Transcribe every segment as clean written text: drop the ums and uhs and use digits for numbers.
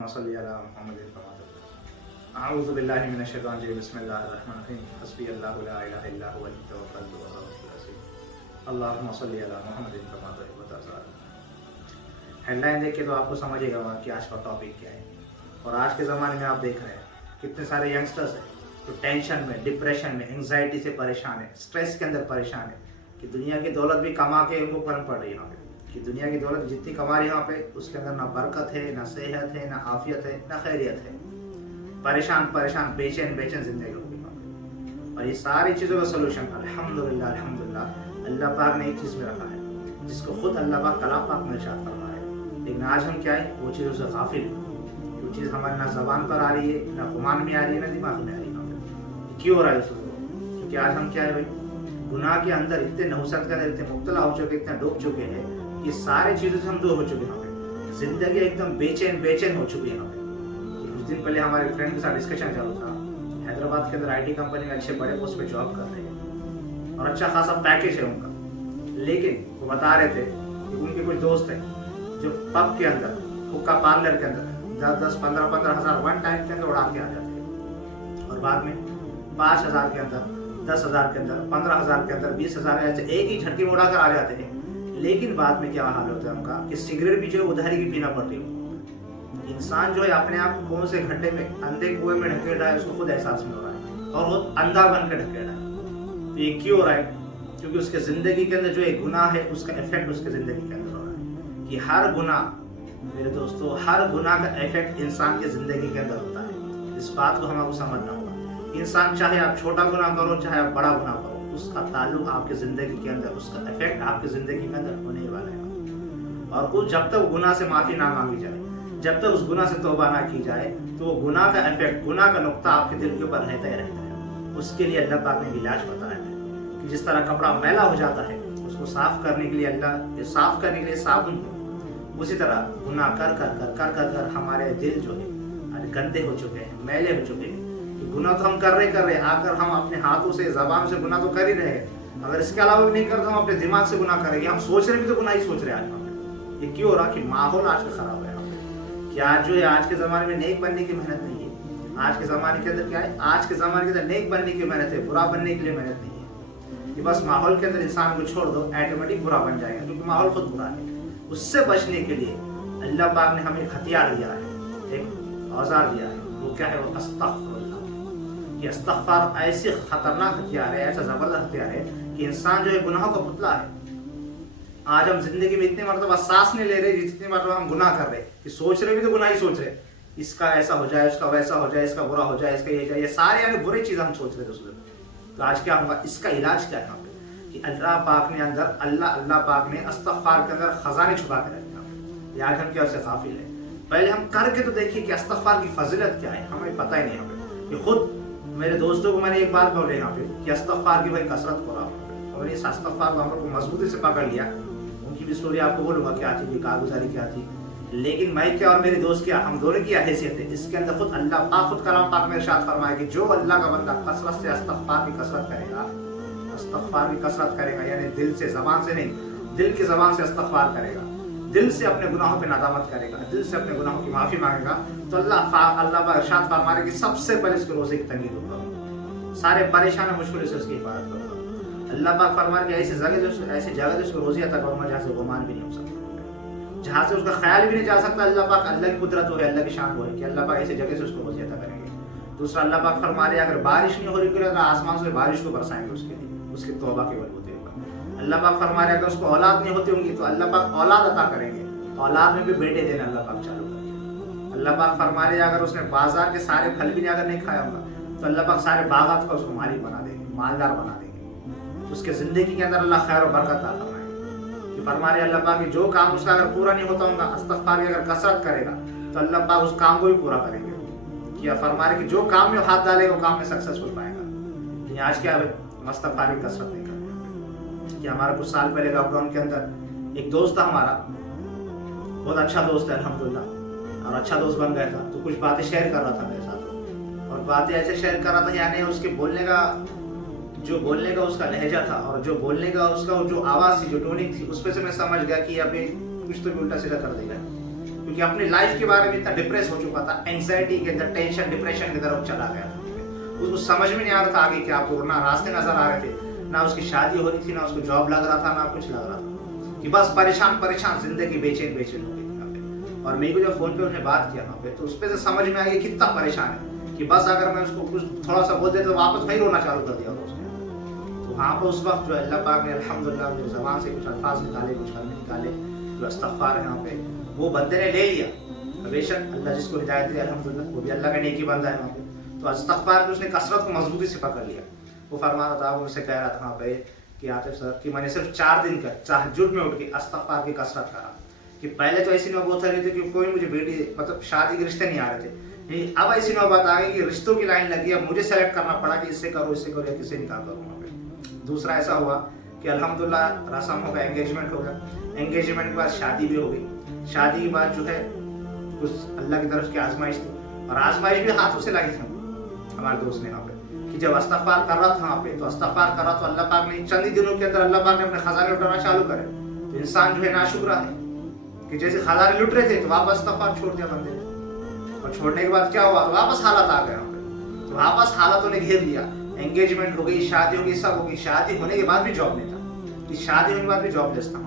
صلی علی محمد اعوذ باللہ من الشیطان الرجیم بسم اللہ الرحمن الرحیم حسبی اللہ لا الہ الا هو علیہ توکلت وهو رب العزیز اللہم صلی علی محمد کما تحب وترضى۔ ہیڈ لائن دیکھ کے تو آپ کو سمجھے گا کہ آج کا ٹاپک کیا ہے۔ اور آج کے زمانے میں آپ دیکھ رہے ہیں کتنے سارے ینگسٹرز ہیں تو ٹینشن میں، ڈپریشن میں، انگزائٹی سے پریشان ہے، اسٹریس کے اندر پریشان ہے کہ دنیا کی دولت بھی کما کے ان کو پن پڑ رہی ہے یہاں پہ کہ دنیا کی دولت جتنی کما رہی ہے یہاں پہ اس کے اندر نہ برکت ہے، نہ صحت ہے، نہ عافیت ہے، نہ خیریت ہے۔ پریشان بے چین زندگی ہوگی یہاں پہ۔ اور یہ ساری چیزوں کا سلوشن الحمدللہ اللہ پاک نے ایک چیز میں رکھا ہے جس کو خود اللہ پاک کلام پاک میں ارشاد فرما ہے، لیکن آج ہم کیا ہے وہ چیزوں سے غافل ہیں۔ وہ چیز ہمارے نہ زبان پر آ رہی ہے، نہ گمان میں آ رہی ہے، نہ دماغ میں آ رہی ہے۔ کیوں ہو رہا ہے اس کو؟ کیونکہ آج ہم کیا ہے بھائی گناہ کے اندر اتنے نحوست کے اندر اتنے مبتلا ہو چکے، اتنے ڈوب چکے ہیں کہ سارے چیزوں سے ہم دور ہو چکے ہیں۔ یہاں پہ زندگی ایک دم بے چین ہو چکی ہے یہاں پہ۔ کچھ دن پہلے ہمارے فرینڈ کے ساتھ ڈسکشن چل رہا تھا، حیدرآباد کے اندر آئی ٹی کمپنی میں اچھے بڑے پوسٹ پہ جاب کر رہے ہیں اور اچھا خاصا پیکیج ہے ان کا، لیکن وہ بتا رہے تھے کہ ان کے کچھ دوست ہیں جو پب کے اندر، حقہ پارلر کے اندر 10-15 ہزار ون ٹائم کے اندر اڑا کے آ جاتے ہیں اور بعد میں 5,000 کے اندر، 10,000 کے اندر، 15,000 کے اندر، 20,000 ایسے ایک ہی جھٹکے میں اڑا کر آ جاتے ہیں۔ لیکن بعد میں کیا حال ہوتا ہے ان کا کہ سگریٹ بھی جو ہے ادھاری کی پینا پڑتی ہے۔ انسان جو ہے اپنے آپ کو کون سے گھنٹے میں اندھے کنویں میں ڈھکیل رہا ہے اس کو خود احساس نہیں ہو رہا ہے اور وہ اندھا بن کے ڈھکیل رہا ہے۔ تو یہ کیوں ہو رہا ہے؟ کیونکہ اس کے زندگی کے اندر جو ایک گناہ ہے اس کا افیکٹ اس کے زندگی کے اندر ہو رہا ہے کہ ہر گناہ، میرے دوستو، ہر گناہ کا افیکٹ انسان کے زندگی کے اندر ہوتا ہے۔ اس بات کو ہم آپ کو سمجھنا ہوگا۔ انسان چاہے آپ چھوٹا گناہ کرو چاہے آپ بڑا گناہ کرو، اس کا تعلق آپ کے زندگی کے اندر، اس کا افیکٹ آپ کی زندگی کے اندر ہونے والا ہے۔ اور اس جب تک گناہ سے معافی نہ مانگی جائے، جب تک اس گناہ سے توبہ نہ کی جائے تو وہ گناہ کا افیکٹ، گناہ کا نقطہ آپ کے دل کے اوپر رہتا ہی رہتا ہے۔ اس کے لیے اللہ پاک نے علاج بتایا ہے کہ جس طرح کپڑا میلا ہو جاتا ہے اس کو صاف کرنے کے لیے صاف کرنے کے لیے صابن ہے، اسی طرح گناہ کر ہمارے دل جو ہے گندے ہو چکے ہیں، میلے ہو چکے ہیں۔ گناہ تو ہم کر رہے آ کر ہم اپنے ہاتھوں سے، زبان سے گناہ تو کر ہی رہے ہیں، اگر اس کے علاوہ بھی نہیں کرتے ہم اپنے دماغ سے گناہ کریں گے۔ ہم سوچ رہے بھی تو گناہ ہی سوچ رہے ہیں۔ آج یہ کیوں ہو رہا کہ ماحول آج کا خراب ہے کہ آج جو ہے آج کے زمانے میں نیک بننے کی محنت نہیں ہے۔ آج کے زمانے کے اندر کیا ہے؟ آج کے زمانے کے اندر نیک بننے کی محنت ہے، برا بننے کے لیے محنت نہیں ہے کہ بس ماحول کے اندر انسان کو چھوڑ دو آٹومیٹک برا بن جائے گا، کیونکہ ماحول خود برا ہے۔ اس سے بچنے کے لیے اللہ پاک نے ہمیں ایک ہتھیار دیا ہے، ایک اوزار دیا ہے، وہ کیا ہے؟ وہ استغفر اللہ۔ یہ استغفار ایسی خطرناک ہتھیار ہے، ایسا زبردست ہتھیار ہے کہ انسان جو ہے گناہوں کا پتلا ہے۔ آج ہم زندگی میں اتنی مرتبہ سانس نہیں لے رہے جتنی مرتبہ ہم گناہ کر رہے کہ سوچ رہے بھی تو گناہ ہی سوچ رہے، اس کا ایسا ہو جائے، اس کا ویسا ہو جائے، اس کا برا ہو جائے، اس کا یہ جائے، یہ سارے یعنی برے چیز ہم سوچ رہے تھے اس دن۔ تو آج کیا ہوگا؟ اس کا علاج کیا ہے یہاں پہ کہ اللہ پاک نے اندر اللہ پاک نے استغفار کے اندر خزانے چھپا کے رکھے ہیں۔ آج ہم کیا اس سے غافل ہیں؟ پہلے ہم کر کے تو دیکھیے کہ استغفار کی فضیلت کیا ہے، ہمیں پتہ ہی نہیں یہاں پہ کہ خود میرے دوستوں کو میں نے ایک بات بولے یہاں پہ کہ استغفار کی بھائی کثرت کرو، اور اس استغفار کو ہم لوگ کو مضبوطی سے پکڑ لیا۔ ان کی بھی اسٹوری آپ کو بولوں گا کیا تھی، کارگزاری کیا تھی، لیکن میں کیا اور میرے دوست کیا، ہم دونوں کی حیثیت ہے۔ اس کے اندر خود اللہ پاک، خود کلام پاک میں ارشاد فرمایا کہ جو اللہ کا بندہ کثرت سے استغفار کی کثرت کرے گا، استغفار کی کثرت کرے گا یعنی دل سے، زبان سے نہیں، دل کی زبان سے استغفار کرے گا، دل سے اپنے گناہوں پہ ندامت کرے گا، دل سے اپنے گناہوں کی معافی مانگے گا، تو اللہ پاک ارشاد فرما رہے کہ سب سے پہلے اس کے روزے کی تنگی دوں گا، سارے پریشان مشکل سے اس کی حفاظت کروں گا۔ اللہ پاک فرما رہے کہ ایسی جگہ جو اس کو روزی عطا کروں گا جہاں سے گمان بھی نہیں ہو سکتا، جہاں سے اس کا خیال بھی نہیں جا سکتا۔ اللہ پاک، اللہ کی قدرت ہو ہے، اللہ کی شان ہو ہے کہ اللہ پاک ایسی جگہ سے اس کو روزی عطا کریں گے۔ دوسرا اللہ پاک فرما رہے اگر بارش نہیں ہو رہی تو آسمان سے بارش کو برسائیں گے اس کے لیے، اس کی توبہ کے بلبوتے پر۔ اللہ پاک فرما رہے اگر اس کو اولاد نہیں ہوتی ہوں گی تو اللہ پاک اولاد عطا کریں گے، اولاد میں بھی بیٹے دینا اللہ پاک چالو کریں گے۔ اللہ پاک فرما رہے اگر اس نے بازار کے سارے پھل بھی اگر نہیں کھایا ہوگا تو اللہ پاک سارے باغات کو اس کو مالک بنا دیں گے، مالدار بنا دیں گے۔ اس کے زندگی کے اندر اللہ خیر و برکت عطا فرمائے گا کہ فرما رہے اللہ پاک کہ جو کام اس کا اگر پورا نہیں ہوتا ہوگا، استغفار کی اگر کثرت کرے گا تو اللہ پاک اس کام کو بھی پورا کریں گے۔ کیا فرما رہے کہ جو کام میں ہاتھ ڈالے گا وہ کام میں سکسیسفل پائے گا۔ یہ آج کیا ہے؟ استغفار کی کثرت نہیں کرتے کہ ہمارا کچھ سال پہلے لاک ڈاؤن کے اندر ایک دوست تھا ہمارا، بہت اچھا دوست ہے الحمدللہ، اور اچھا دوست بن گیا تھا، تو کچھ باتیں شیئر کر رہا تھا میرے ساتھ، اور باتیں ایسے شیئر کر رہا تھا یعنی اس کے بولنے کا اس کا لہجہ تھا اور جو بولنے کا جو آواز تھی، جو ٹوننگ تھی، اس پہ سے میں سمجھ گیا کہ ابھی کچھ تو بھی الٹا سیدھا کر دے گا، क्योंकि अपनी लाइफ के बारे में इतना डिप्रेस हो चुका था, एंग्जाइटी के अंदर, टेंशन डिप्रेशन की तरफ चला गया था। उसको समझ में नहीं आ रहा था आगे क्या करो, ना रास्ते नजर आ रहे थे, ना उसकी शादी हो रही थी, ना उसको जॉब लग रहा था, ना कुछ लग रहा था, कि बस परेशान परेशान जिंदगी बेचैन बेचैन हो गई थी यहाँ पे। और मेरे को जब फोन पे उसने बात किया वहाँ पे, तो उस पे से समझ में आ गया कितना परेशान है, कि बस अगर मैं उसको कुछ थोड़ा सा बोल देता तो वापस वही रोना चालू कर दिया था उसने। तो वहाँ पर उस वक्त जो अल्लाह पाक ने अल्हम्दुलिल्लाह मेरी ज़बान से कुछ अल्फाज निकाले, कुछ कलमे निकाले, जो इस्तग़फ़ार है यहाँ पे, वो बंदे ने ले लिया। बेशक अल्लाह जिसको हिदायत दे अल्हम्दुलिल्लाह, वो भी अल्लाह का नेकी बंदा है वहाँ पे। तो इस्तग़फ़ार की उसने कसरत को मजबूती से पकड़ लिया। वो फरमा रहा था, वो मुझसे कह रहा था वहाँ पे कि आतिफ सर कि मैंने सिर्फ 4 दिन का तहज्जुद में उठ के इस्तग़फ़ार की कसरत करा, कि पहले तो ऐसी नौबत आ रही थी कि कोई मुझे बेटी मतलब शादी के रिश्ते नहीं आ रहे थे, अब ऐसी नौबत आ गई कि रिश्तों की लाइन लगी, अब मुझे सेलेक्ट करना पड़ा कि इससे करो या किससे निकाह करूँ। दूसरा ऐसा हुआ कि अल्हम्दुलिल्लाह रस्म हो गया, एंगेजमेंट हो गया, एंगेजमेंट के बाद शादी भी हो गई। शादी के बाद जो है कुछ अल्लाह की तरफ की आजमाइश थी, और आजमाइश भी हाथों से लाई थी हमारे दोस्त ने यहाँ पे, कि जब इस्तग़फ़ार कर रहा था वहाँ पे, तो इस्तग़फ़ार कर रहा तो अल्लाह पाक ने चंद ही दिनों के अंदर अल्लाह पाक ने अपने खजाने लुटाना चालू करे। तो इंसान जो है नाशुक्र है कि जैसे खजाने लुट रहे थे तो वापस इस्तग़फ़ार छोड़ दिया बंदे ने, और छोड़ने के बाद क्या हुआ, तो वापस हालत आ गए यहाँ पे। तो वापस हालतों ने घेर लिया, एंगेजमेंट हो गई, शादी हो गई, सब हो गई। शादी होने के बाद भी जॉब नहीं था, कि शादी होने के बाद भी जॉबलेस था,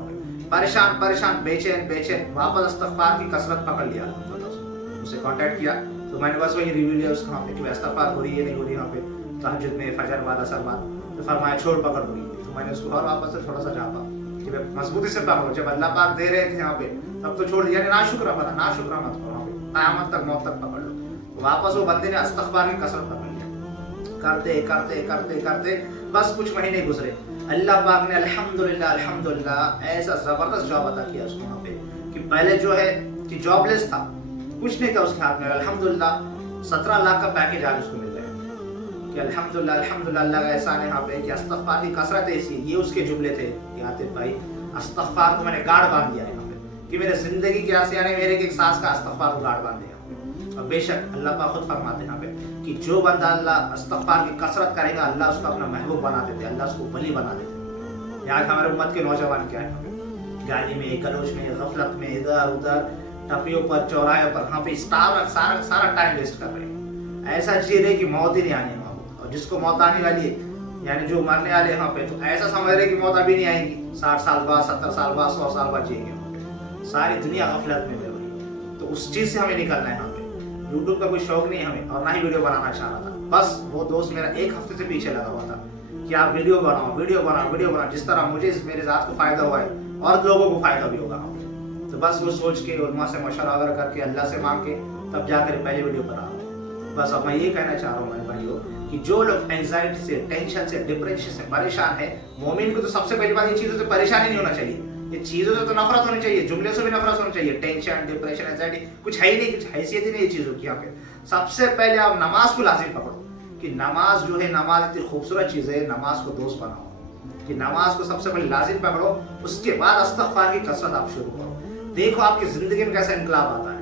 परेशान परेशान बेचैन बेचैन। वापस इस्तग़फ़ार की कसरत पकड़ लिया, उसे कांटेक्ट किया, तो मैंने बस वही रिव्यू लिया उसका वहाँ पे कि इस्तग़फ़ार हो रही है नहीं हो रही यहाँ पे, तहज्जुद में, फजर बाद, असर बाद। तो फरमाया छोड़ पकड़ हुई। तो मैंने उसको और वापस से थोड़ा सा झापा कि भाई मजबूती से पकड़ो, जब अल्लाह पाक दे रहे थे यहाँ पे तब तो छोड़ दिया, ना शुक्र मत करो, वहाँ पे क़यामत तक, मौत तक पकड़ लो। तो वापस वो बंदे ने इस्तग़फ़ार की कसरत पकड़ लिया, करते करते करते करते बस कुछ महीने गुजरे। अल्लाह पाक ने अल्हम्दुलिल्लाह ऐसा जबरदस्त जॉब अता किया उसको वहाँ पे, कि पहले जो है कि जॉबलेस था, कुछ नहीं था उसके हाथ में, अल्हम्दुलिल्लाह 17 लाख का पैकेज आज उसको मिल गया। कि अल्हम्दुलिल्लाह अल्लाह का एहसान है यहाँ पे कि इस्तग़फ़ार की कसरत ऐसी। ये उसके जुमले थे कि आतिफ भाई इस्तग़फ़ार को मैंने गार्ड बांध दिया है यहाँ पे, कि मेरे जिंदगी के आसियाने मेरे एक सांस का इस्तग़फ़ार को गार्ड बांध दिया। और बेशक अल्लाह पाक खुद फरमाते हैं यहाँ पे कि जो बंदा अल्लाह इस्तग़फ़ार की कसरत करेगा, अल्लाह उसको अपना महबूब बना देते, अल्लाह उसको वली बना देते। आज हमारे उम्मत के नौजवान क्या है, गाली में, गलोच में, गफलत में, इधर उधर टपियों पर, चौराहे पर, वहाँ पे सारा टाइम वेस्ट कर रहे हैं। ऐसा जी रहे कि मौत ही नहीं आनी है, और जिसको मौत आने वाली है, यानी जो मरने वाले यहाँ पे, तो ऐसा समझ रहे कि मौत अभी नहीं आएगी, 60 साल बाद, 70 साल बाद, 100 साल बाद जिएंगे। सारी दुनिया गफलत में रह रही। तो उस चीज से हमें निकलना है। यहाँ पे यूट्यूब का कोई शौक नहीं है हमें, और ना ही वीडियो बनाना चाह रहा था। बस वो दोस्त मेरा 1 हफ्ते से पीछे लगा हुआ था कि आप वीडियो बनाओ, जिस तरह मुझे मेरे ज़ात को फायदा हुआ है और लोगों को फायदा भी होगा। तो बस वो सोच के उलमा से मशवरा वगैरह करके, अल्लाह से मांग के, तब जाकर पहले वीडियो बना रहा हूँ। बस अब मैं ये कहना चाह रहा हूँ मेरे भाइयों कि जो लोग एंजाइटी से, टेंशन से, डिप्रेशन से परेशान है, मोमिन को तो सबसे पहली बात ये चीज़ों से परेशानी नहीं होना चाहिए, ये चीज़ों से तो नफरत होनी चाहिए, जुमले से भी नफरत होनी चाहिए। टेंशन, डिप्रेशन, एंजाइटी कुछ है ही नहीं, कुछ हैसियत ही नहीं ये चीज़ों की। यहाँ पे सबसे पहले आप नमाज को लाजिम पकड़ो, कि नमाज जो है, नमाज इतनी खूबसूरत चीज़ है, नमाज को दोस्त बनाओ, कि नमाज को सबसे पहले लाजिम पकड़ो, उसके बाद इस्तग़फ़ार की कसरत आप शुरू करो। देखो आपकी जिंदगी में कैसा इनकलाब आता है,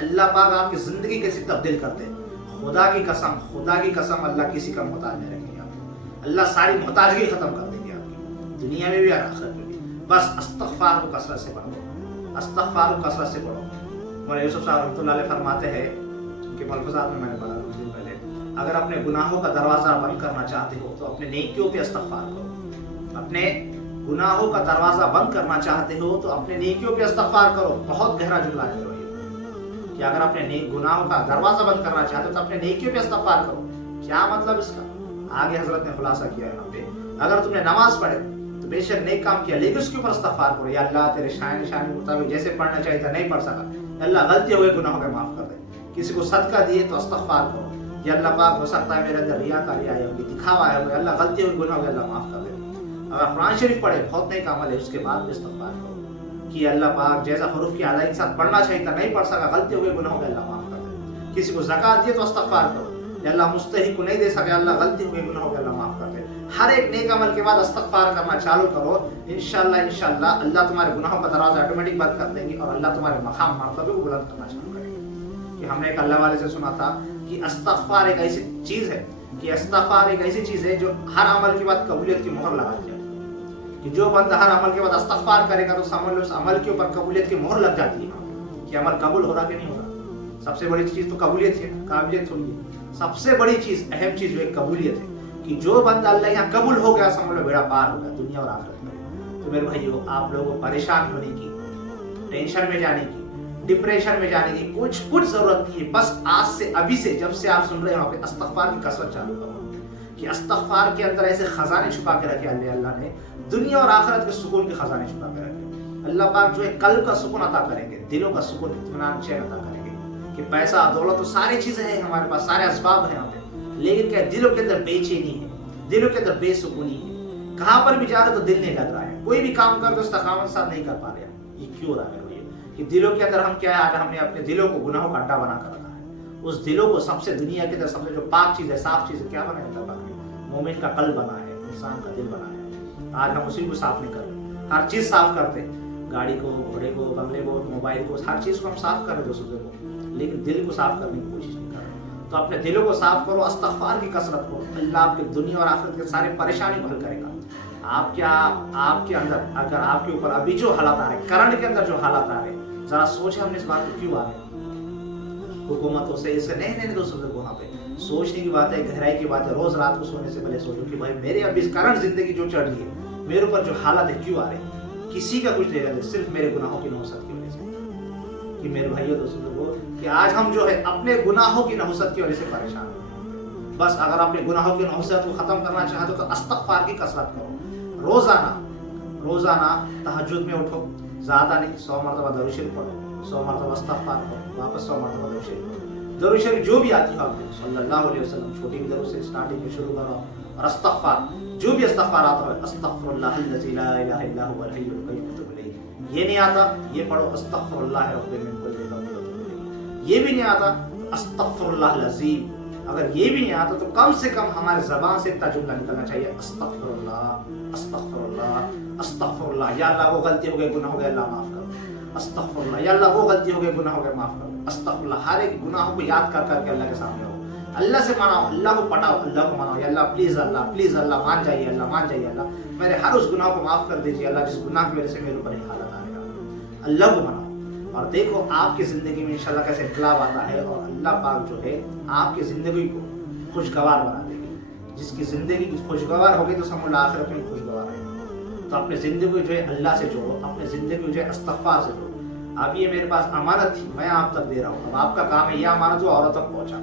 अल्लाह पाक आपकी जिंदगी कैसी तब्दील करते हैं। खुदा की कसम अल्लाह किसी का मोहताज नहीं रखेंगे आपको, अल्लाह सारी मोहताजगी खत्म कर देंगे आपकी, दुनिया में भी और आखिरत में भी। बस इस्तग़फ़ार को कसरत से पढ़ो, इस्तग़फ़ार को कसरत से पढ़ो। मौलाना यूसुफ साहब रहमतुल्लाह अलैह फरमाते हैं, उनके मलफ़ूज़ात में मैंने पढ़ा कुछ दिन पहले, अगर अपने गुनाहों का दरवाज़ा बंद करना चाहते हो तो अपने नेकियों पे इस्तग़फ़ार करो। अपने गुनाहों का दरवाज़ा बंद करना चाहते हो तो अपने नेकियों पे इस्तग़फ़ार करो। बहुत गहरा जुमला है भाई, कि अगर अपने गुनाहों का दरवाज़ा बंद करना चाहते हो तो अपने नेकियों पे इस्तग़फ़ार करो। क्या मतलब इसका? आगे हज़रत ने खुलासा किया है यहाँ पे, अगर तुमने नमाज पढ़े तो बेशक नेक काम किया, लेकिन उसके ऊपर इस्तग़फ़ार करो, या अल्लाह तेरे शान के मुताबिक जैसे पढ़ना चाहिए था नहीं पढ़ सका, अल्लाह गलती हो गई, गुनाहों को माफ़ कर दे। किसी को सदका दिए तो इस्तग़फ़ार करो, या अल्लाह पाक हो सकता है मेरे अंदर रियाकारी आई होगी, दिखावा आया होगा, अल्लाह गलती हुई, गुनाह हो गया, अल्लाह माफ़ कर दे। अगर कुरान शरीफ पढ़े, बहुत नेक अमल है, उसके बाद भी इस्तग़फ़ार करो कि अल्लाह पाक जैसा हरूफ की अदायगी के साथ पढ़ना चाहिए था नहीं पढ़ सका, गलती हो गई, गुनाह हो गया, अल्लाह माफ़ कर दे। किसी को ज़कात दिए तो इस्तग़फ़ार करो, या अल्लाह मुस्तहिक को नहीं दे सके, अल्लाह गलती हो गई, गुनाह हो गया, अल्लाह माफ़ कर दे। हर एक नेक अमल के बाद इस्तग़फ़ार करना चालू करो, इंशाअल्लाह अल्लाह तुम्हारे गुनाहों का दरवाज़ा ऑटोमेटिक बंद कर देंगे, और अल्लाह तुम्हारे मकाम मर्तबे को बुलंद करना चालू करेंगे। कि हमने एक अल्लाह वाले से सुना था कि इस्तग़फ़ार एक ऐसी चीज़ है, कि इस्तग़फ़ार एक ऐसी चीज़ है जो हर अमल के बाद कबूलियत की मोहर लगाती है। कि जो बंदा हर अमल के बाद इस्तग़फ़ार करेगा तो समझ लो उस अमल के ऊपर कबूलियत की मोहर लग जाती है, कि कि अमल कबूल हो रहा कि नहीं हो रहा। सबसे बड़ी चीज़ तो कबूलियत है, काबिलियत थोड़ी है। सबसे बड़ी चीज़, अहम चीज़ जो है कबूलियत है, कि जो बंदा अल्लाह यहाँ कबूल हो गया, समझ लो बेड़ा पार हो गया दुनिया और आखिरत में। तो मेरे भाइयों, आप लोगों को परेशान होने की, टेंशन में जाने की, डिप्रेशन में जाने की कुछ जरूरत नहीं है। बस आज से, अभी से, जब से आप सुन रहे हो, इस्तग़फ़ार की कसरत चालू करो कि इस्तग़फ़ार के अंदर ऐसे खजाने छुपा के रखे अल्लाह ने, दुनिया और आखिरत के सुकून के खजाने छुपा के रखे। अल्लाह पाक जो है कल्ब का सुकून अता करेंगे, दिलों का सुकून, इत्मीनान, चैन अता करेंगे। कि पैसा दौलत तो सारी चीजें हैं हमारे पास, सारे असबाब हैं यहाँ पे, लेकिन क्या दिलों के अंदर बेचैनी है, दिलों के अंदर बेसुकूनी है। कहाँ पर भी जा रहे तो दिल नहीं लग रहा है, कोई भी काम कर दो इस्तक़ामत साथ नहीं कर पा रहे। ये क्यों हो रहा है मेरे भाई? कि दिलों के अंदर हम क्या है, हमने अपने दिलों को गुनाहों का अड्डा बना कर रखा है। उस दिलों को सबसे दुनिया के अंदर सबसे जो पाक चीज है, साफ चीज है, क्या बनाया अल्लाह पाक ने? मोमिन का कल्ब बना है, इंसान का दिल बना है। आज हम उसी को साफ नहीं कर रहे। हर चीज साफ करते हैं, गाड़ी को, घोड़े को, बंगले को, मोबाइल को, हर चीज को हम साफ कर रहे दोस्तों को, लेकिन दिल को साफ करने की कोशिश नहीं कर रहे। तो अपने दिलों को साफ करो, इस्तग़फ़ार की कसरत करो, अल्लाह आपकी दुनिया और आखिरत के सारे परेशानी को हल करेगा। आपके अंदर अगर आपके ऊपर अभी जो हालात आ रहे, करंट के अंदर जो हालात आ रहे, जरा सोचे हमने इस बात को क्यों आ रहे। हुकूमतों से इससे नहीं दोस्तों, वहाँ पे सोचने की बात है, गहराई की बात है। रोज रात को सोने से पहले सोचो कि भाई मेरे अभी इस करंट जिंदगी जो चढ़ रही है, मेरे ऊपर जो हालात है क्यों आ रहे, किसी का कुछ नहीं, सिर्फ मेरे गुनाहों की नहुसत की वजह से। कि मेरे भाइयों दोस्तों कि आज हम जो है अपने गुनाहों की नहुसत की वजह से परेशान हैं। बस अगर अपने गुनाहों की नहुसत को खत्म करना चाहते हो तो इस्तग़फ़ार की कसरत करो। रोजाना तहज्जुद में उठो, ज्यादा नहीं, 100 मरतबा दरूद शरीफ पढ़ो, 100 मरतबा इस्तग़फ़ार करो, वापस 100 मरतबा दरूद शरीफ पढ़ो। दरूद शरीफ जो भी आती हो आपको सल्लल्लाहु अलैहि वसल्लम, छोटी भी दरूद से स्टार्टिंग में शुरू करो, और इस्तग़फ़ार जो भी इस्तग़फ़ार आता है, अस्तग़फ़िरुल्लाहल्लज़ी ला इलाहा इल्ला हुवल हय्युल क़य्यूम वतूबु इलैह। ये नहीं आता, ये पढ़ो अस्तग़फ़िरुल्लाह रब्बी मिन कुल्ली ज़ंबिन वतूबु इलैह। ये भी नहीं आता, अस्तग़फ़िरुल्लाहल अज़ीम। अगर ये भी नहीं आता तो कम से कम हमारे ज़बान से इतना जुमला निकलना चाहिए, अस्तग़फ़िरुल्लाह, अस्तग़फ़िरुल्लाह, अस्तग़फ़िरुल्लाह। या अल्लाह वो गलती हो गई, गुनाह हो गया, अल्लाह माफ करो। अस्तग़फ़िरुल्लाह, या अल्लाह वो गलती हो गई, गुनाह हो गया, माफ करो। अस्तग़फ़िरुल्लाह। हर एक गुनाहों को याद कर करके अल्लाह के सामने हो, अल्लाह से मनाओ, अल्लाह को पटाओ, अल्लाह को मनाओ, या अल्लाह प्लीज अल्लाह मान जाइए, अल्लाह मान जाइए, अल्लाह मेरे हर उस गुनाह को माफ कर दीजिए, अल्लाह जिस गुनाह की वजह से मेरे ऊपर ये हालत आएगा। अल्लाह को मनाओ और देखो आपकी जिंदगी में इंशाल्लाह कैसे इनकलाब आता है, और अल्लाह पाक जो है आपकी जिंदगी को खुशगवार बना देगी। जिसकी जिंदगी खुशगवार होगी तो समझ लो आखिरत में खुशगवार है। तो अपने जिंदगी जो है अल्लाह से जोड़ो, अपने जिंदगी जो है इस्तग़फ़ार से जोड़ो। अब ये मेरे पास अमानत थी, मैं आप तक दे रहा हूँ, अब आपका काम है ये अमानत को औरत तक पहुँचा,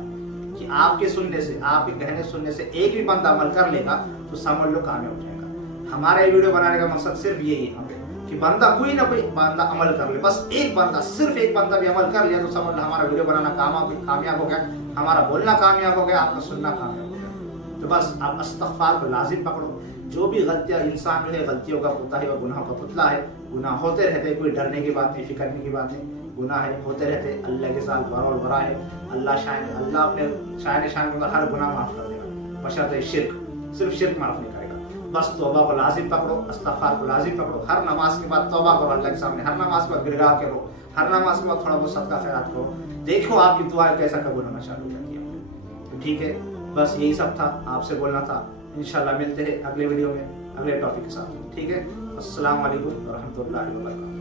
कि आपके सुनने से, आपके कहने सुनने से एक भी बंदा अमल कर लेगा तो समझ लो कामयाब हो जाएगा। हमारा ये वीडियो बनाने का मकसद सिर्फ यही है कि बंदा कोई ना कोई बंदा अमल कर ले, बस एक बंदा, सिर्फ एक बंदा भी अमल कर लिया तो समझ लो हमारा वीडियो बनाना कामयाब हो गया, हमारा बोलना कामयाब हो गया, आपका सुनना कामयाब हो गया। तो बस आप इस्तग़फ़ार को लाजिम पकड़ो। जो भी गलतियाँ, इंसान जो है गलतियों का पुतला है और गुनाहों का पुतला है, गुनाह होते रहते, कोई डरने की बात नहीं, फिक्रने की बात नहीं, गुनाह है होते रहते, अल्लाह के साथ बरा और बरा है। अल्लाह अपने शान में हर गुनाह माफ कर देगा, बशर्ते शिर्क, सिर्फ शिर्क माफ नहीं करेगा। बस तौबा को लाजिम पकड़ो, इस्तग़फ़ार को लाजिम पकड़ो, हर नमाज के बाद तौबा करो अल्लाह के सामने, हर नमाज के बाद गिरगा करो, हर नमाज के बाद थोड़ा बहुत सदका खैरात करो, देखो आपकी दुआ कैसा कबूल होना चालू कर दिया। तो ठीक है, बस यही सब था, आपसे बोलना था। इंशाल्लाह मिलते हैं अगले वीडियो में अगले टॉपिक के साथ। ठीक है, अस्सलाम वालेकुम व रहमतुल्लाहि व बरकातहू।